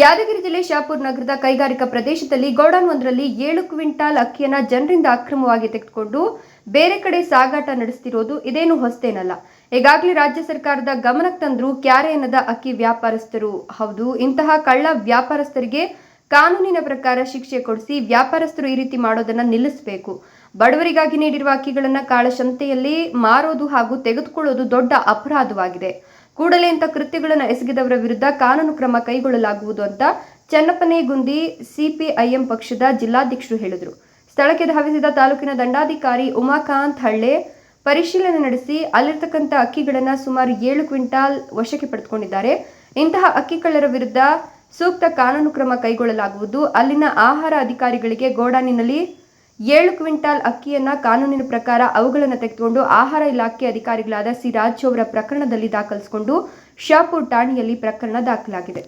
ಯಾದಗಿರಿ ಜಿಲ್ಲೆ ಶಾಪುರ್ ನಗರದ ಕೈಗಾರಿಕಾ ಪ್ರದೇಶದಲ್ಲಿ ಗೋಡೌನ್ ಒಂದರಲ್ಲಿ ಏಳು ಕ್ವಿಂಟಾಲ್ ಅಕ್ಕಿಯನ್ನ ಜನರಿಂದ ಅಕ್ರಮವಾಗಿ ತೆಗೆದುಕೊಂಡು ಬೇರೆ ಕಡೆ ಸಾಗಾಟ ನಡೆಸ್ತಿರೋದು ಇದೇನು ಹೊಸತೇನಲ್ಲ. ಈಗಾಗಲೇ ರಾಜ್ಯ ಸರ್ಕಾರದ ಗಮನಕ್ಕೆ ತಂದ್ರು ಕ್ಯಾರೆ ಅನ್ನದ ಅಕ್ಕಿ ವ್ಯಾಪಾರಸ್ಥರು. ಹೌದು, ಇಂತಹ ಕಳ್ಳ ವ್ಯಾಪಾರಸ್ಥರಿಗೆ ಕಾನೂನಿನ ಪ್ರಕಾರ ಶಿಕ್ಷೆ ಕೊಡಿಸಿ ವ್ಯಾಪಾರಸ್ಥರು ಈ ರೀತಿ ಮಾಡೋದನ್ನ ನಿಲ್ಲಿಸಬೇಕು. ಬಡವರಿಗಾಗಿ ನೀಡಿರುವ ಅಕ್ಕಿಗಳನ್ನ ಕಾಳಶಂತೆಯಲ್ಲಿ ಮಾರೋದು ಹಾಗೂ ತೆಗೆದುಕೊಳ್ಳೋದು ದೊಡ್ಡ ಅಪರಾಧವಾಗಿದೆ. ಕೂಡಲೇ ಇಂಥ ಕೃತ್ಯಗಳನ್ನು ಎಸಗಿದವರ ವಿರುದ್ಧ ಕಾನೂನು ಕ್ರಮ ಕೈಗೊಳ್ಳಲಾಗುವುದು ಅಂತ ಚನ್ನಪ್ಪನೇಗುಂದಿ ಸಿಪಿಐಎಂ ಪಕ್ಷದ ಜಿಲ್ಲಾಧ್ಯಕ್ಷರು ಹೇಳಿದರು. ಸ್ಥಳಕ್ಕೆ ಧಾವಿಸಿದ ತಾಲೂಕಿನ ದಂಡಾಧಿಕಾರಿ ಉಮಾಕಾಂತ್ ಹಳ್ಳೆ ಪರಿಶೀಲನೆ ನಡೆಸಿ ಅಲ್ಲಿರ್ತಕ್ಕಂಥ ಅಕ್ಕಿಗಳನ್ನು ಸುಮಾರು ಏಳು ಕ್ವಿಂಟಾಲ್ ವಶಕ್ಕೆ ಪಡೆದುಕೊಂಡಿದ್ದಾರೆ. ಇಂತಹ ಅಕ್ಕಿ ಕಳ್ಳರ ವಿರುದ್ಧ ಸೂಕ್ತ ಕಾನೂನು ಕ್ರಮ ಕೈಗೊಳ್ಳಲಾಗುವುದು. ಅಲ್ಲಿನ ಆಹಾರ ಅಧಿಕಾರಿಗಳಿಗೆ ಗೋಡಾನಿನಲ್ಲಿ ಏಳು ಕ್ವಿಂಟಾಲ್ ಅಕ್ಕಿಯನ್ನ ಕಾನೂನಿನ ಪ್ರಕಾರ ಅವುಗಳನ್ನು ತೆಗೆದುಕೊಂಡು ಆಹಾರ ಇಲಾಖೆ ಅಧಿಕಾರಿಗಳಾದ ಸಿ ರಾಜು ಅವರ ಪ್ರಕರಣದಲ್ಲಿ ದಾಖಲಿಸಿಕೊಂಡು ಶಾಪುರ್ ಠಾಣೆಯಲ್ಲಿ ಪ್ರಕರಣ ದಾಖಲಾಗಿದೆ.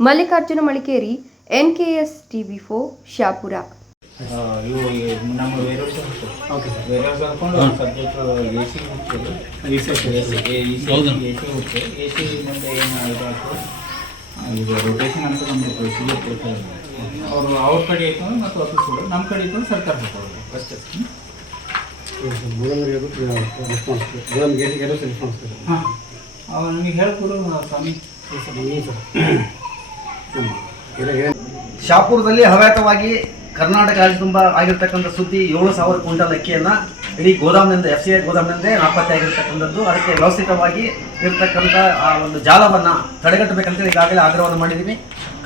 ಮಲ್ಲಿಕಾರ್ಜುನ ಮಳಿಕೇರಿ ಎನ್ಕೆಎಸ್ ಟಿವಿ ಫೋ ಶಾಪುರ. ಆ, ಇವು ಈ ನಮ್ಮ ವೇರೋಸ್ ಓಕೆ ಸರ್. ವೇರೋಸ್ ಹಾಕೊಂಡು ಸಬ್ಜೆಕ್ಟ್ ಎ ಸಿ ಹೋಗ್ತದೆ A C A C A C A C ಮುಂದೆ ಏನು ಇದಾಗ್ತದೆ ಇದು ರೊಟೇಷನ್ ಅಂತ ನಮಗೆ ಕೊಡ್ತಾರೆ ಅವರು ಅವ್ರ ಕಡೆ ಇತ್ತು ಮತ್ತು ವಾಪಸ್ ಕೊಡೋದು ನಮ್ಮ ಕಡೆ ಇತ್ತು ಸರ್ಕಾರ ಕೊಡೋದು ಅಷ್ಟೇ. ಹಾಂ. ಅವ ನಮಗೆ ಹೇಳ್ಕೊಡು, ಸ್ವಾಮಿ. ಶಾಪುರದಲ್ಲಿ ಹವ್ಯಾತವಾಗಿ ಕರ್ನಾಟಕ ರಾಜ್ಯ ತುಂಬ ಆಗಿರ್ತಕ್ಕಂಥ ಸುದ್ದಿ ಏಳು ಸಾವಿರ ಕ್ವಿಂಟಲ್ ಅಕ್ಕಿಯನ್ನು ಇಡೀ ಗೋದಾಮಿನಿಂದ ಎಫ್ ಸಿ ಐ ಗೋದಾಮಿನಿಂದ ನಾಪತ್ತೆ ಆಗಿರ್ತಕ್ಕಂಥದ್ದು. ಅದಕ್ಕೆ ವ್ಯವಸ್ಥಿತವಾಗಿ ಇರತಕ್ಕಂಥ ಆ ಒಂದು ಜಾಲವನ್ನು ತಡೆಗಟ್ಟಬೇಕಂತೇಳಿ ಈಗಾಗಲೇ ಆಗ್ರಹವನ್ನು ಮಾಡಿದ್ದೀವಿ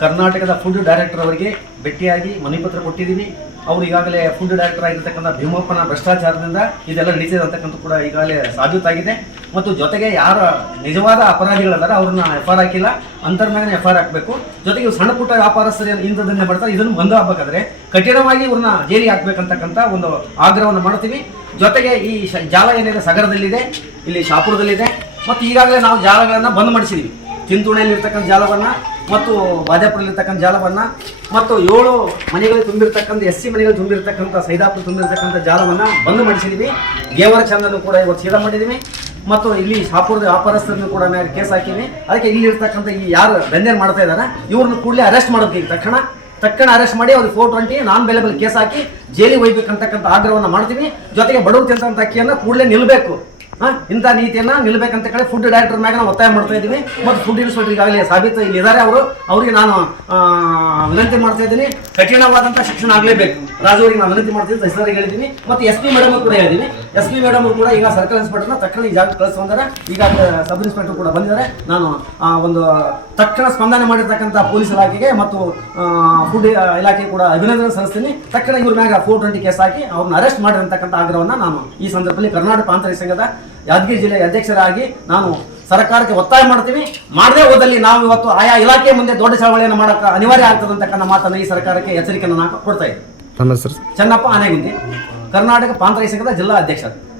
ಕರ್ನಾಟಕದ ಫುಡ್ ಡೈರೆಕ್ಟರ್ ಅವರಿಗೆ ಭೇಟಿಯಾಗಿ ಮನವಿ ಪತ್ರ ಕೊಟ್ಟಿದ್ದೀವಿ ಅವರು ಈಗಾಗಲೇ ಫುಡ್ ಡೈರೆಕ್ಟರ್ ಆಗಿರ್ತಕ್ಕಂಥ ಭೀಮಪ್ಪನ ಭ್ರಷ್ಟಾಚಾರದಿಂದ ಇದೆಲ್ಲ ನಡೀತಿದೆ ಅಂತಕ್ಕಂಥ ಕೂಡ ಈಗಾಗಲೇ ಸಾಬೀತಾಗಿದೆ ಮತ್ತು ಜೊತೆಗೆ ಯಾರ ನಿಜವಾದ ಅಪರಾಧಿಗಳಲ್ಲಾರ ಅವ್ರನ್ನ ಎಫ್ ಆರ್ ಹಾಕಿಲ್ಲ. ಅಂತರ ಮೇಲೆ ಎಫ್ ಆರ್ ಹಾಕಬೇಕು. ಜೊತೆಗೆ ಇವ್ರು ಸಣ್ಣ ಪುಟ್ಟ ವ್ಯಾಪಾರಸ್ಥರು ಇಂಥದನ್ನೇ ಮಾಡ್ತಾರೆ. ಇದನ್ನು ಬಂದು ಹಾಕಬೇಕಾದ್ರೆ ಕಠಿಣವಾಗಿ ಇವ್ರನ್ನ ಜೈಲಿಗೆ ಹಾಕ್ಬೇಕಂತಕ್ಕಂಥ ಒಂದು ಆಗ್ರಹವನ್ನು ಮಾಡ್ತೀವಿ. ಜೊತೆಗೆ ಈ ಜಾಲ ಏನಿದೆ ಸಗರದಲ್ಲಿದೆ, ಇಲ್ಲಿ ಶಾಪುರದಲ್ಲಿದೆ, ಮತ್ತು ಈಗಾಗಲೇ ನಾವು ಜಾಲಗಳನ್ನು ಬಂದ್ ಮಾಡಿಸಿದ್ವಿ. ಚಿಂತುಣೆಯಲ್ಲಿ ಇರ್ತಕ್ಕಂಥ ಜಾಲವನ್ನು, ಮತ್ತು ಬಾದಾಪುರಲ್ಲಿರ್ತಕ್ಕಂಥ ಜಾಲವನ್ನು, ಮತ್ತು ಏಳು ಮನೆಗಳಿಗೆ ತುಂಬಿರ್ತಕ್ಕಂಥ, ಎಸ್ ಸಿ ಮನೆಗಳು ತುಂಬಿರ್ತಕ್ಕಂಥ, ಸೈದಾಪುರ ತುಂಬಿರ್ತಕ್ಕಂಥ ಜಾಲವನ್ನು ಬಂದ್ ಮಾಡಿಸಿದ್ವಿ. ದೇವರ ಚಂದನ್ನು ಕೂಡ ಇವತ್ತು ಸೀದಾ ಮಾಡಿದ್ದೀವಿ ಮತ್ತು ಇಲ್ಲಿ ಶಾಪುರದ ವ್ಯಾಪಾರಸ್ಥರನ್ನು ಕೂಡ ಕೇಸ್ ಹಾಕಿವಿ ಅದಕ್ಕೆ ಇಲ್ಲಿರ್ತಕ್ಕಂಥ ಈ ಯಾರು ದಂಧೆ ಮಾಡ್ತಾ ಇದ್ದಾರೆ ಇವ್ರನ್ನ ಕೂಡಲೇ ಅರೆಸ್ಟ್ ಮಾಡಬೇಕು ತಕ್ಷಣ ತಕ್ಷಣ ಅರೆಸ್ಟ್ ಮಾಡಿ ಅವ್ರಿಗೆ four twenty non bailable case ಹಾಕಿ ಜೈಲಿಗೆ ಒಯ್ಬೇಕಂತಕ್ಕಂಥ ಆಗ್ರಹವನ್ನು ಮಾಡ್ತೀನಿ. ಜೊತೆಗೆ ಬಡವರು ತಿಂತಕ್ಕಂಥ ಅಕ್ಕಿಯನ್ನು ಕೂಡಲೇ ನಿಲ್ಲಬೇಕು ಇಂಥ ನೀತಿಯನ್ನ ನಿಲ್ಬೇಕಂತ ಕಡೆ ಫುಡ್ ಡೈರೆಕ್ಟರ್ ಮ್ಯಾಗ ನಾವು ಒತ್ತಾಯ ಮಾಡ್ತಾ ಇದ್ದೀನಿ. ಮತ್ತು ಫುಡ್ ಇನ್ಸ್ಪೆಕ್ಟರ್ ಈಗಾಗಲೇ ಸಾಬೀತು ಇಲ್ಲಿ ಇದ್ದಾರೆ ಅವರು. ಅವರಿಗೆ ನಾನು ವಿನಂತಿ ಮಾಡ್ತಾ ಇದ್ದೀನಿ. ಕಠಿಣವಾದಂಥ ಶಿಕ್ಷಣ ಆಗಲೇಬೇಕು. ರಾಜು ಅವರಿಗೆ ನಾನು ವಿನಂತಿ ಮಾಡ್ತೀನಿ, ತಹಸೀಲ್ದಾರಿಗೆ ಹೇಳಿದ್ದೀನಿ. ಮತ್ತು ಎಸ್ ಪಿ ಮೇಡಮ್ ಕೂಡ ಹೇಳಿದ್ದೀನಿ. ಎಸ್ ಪಿ ಮೇಡಮ್ ಕೂಡ ಈಗ ಸರ್ಕಲ್ ಇನ್ಸ್ಪೆಕ್ಟರ್ನ ತಕ್ಷಣ ಈ ಜಾಗಕ್ಕೆ ಕಳಿಸಿ ಬಂದರೆ ಈಗ ಸಬ್ ಇನ್ಸ್ಪೆಕ್ಟರ್ ಕೂಡ ಬಂದಿದ್ದಾರೆ. ನಾನು ಒಂದು ತಕ್ಷಣ ಸ್ಪಂದನೆ ಮಾಡಿರ್ತಕ್ಕಂಥ ಪೊಲೀಸ್ ಇಲಾಖೆಗೆ ಮತ್ತು ಫುಡ್ ಇಲಾಖೆ ಕೂಡ ಅಭಿನಂದನೆ ಸಲ್ಲಿಸ್ತೀನಿ. ತಕ್ಷಣ ಇವ್ರ ಮ್ಯಾಗ ಫೋರ್ ಟ್ವೆಂಟಿ ಕೇಸ್ ಹಾಕಿ ಅವ್ರನ್ನ ಅರೆಸ್ಟ್ ಮಾಡಿರ್ತಕ್ಕಂಥ ಆಗ್ರಹವನ್ನು ನಾನು ಈ ಸಂದರ್ಭದಲ್ಲಿ ಕರ್ನಾಟಕ ಆಂತರಿಕ ಸಂಘದ ಯಾದಗಿರಿ ಜಿಲ್ಲೆಯ ಅಧ್ಯಕ್ಷರಾಗಿ ನಾನು ಸರ್ಕಾರಕ್ಕೆ ಒತ್ತಾಯ ಮಾಡ್ತೀವಿ. ಮಾಡದೇ ಹೋದಲ್ಲಿ ನಾವು ಇವತ್ತು ಆಯಾ ಇಲಾಖೆ ಮುಂದೆ ದೊಡ್ಡ ಚಳವಳಿಯನ್ನು ಮಾಡಕ್ಕೆ ಅನಿವಾರ್ಯ ಆಗ್ತದೆ ಅಂತಕ್ಕಂಥ ಮಾತನ್ನು ಈ ಸರ್ಕಾರಕ್ಕೆ ಎಚ್ಚರಿಕೆಯನ್ನು ನಾನು ಕೊಡ್ತಾ ಇದ್ದೀನಿ. ಚೆನ್ನಪ್ಪ ಆನೆಗುಂದಿ ಕರ್ನಾಟಕ ಪ್ರಾಂತರಿಕ ಸಂಘದ ಜಿಲ್ಲಾ ಅಧ್ಯಕ್ಷರು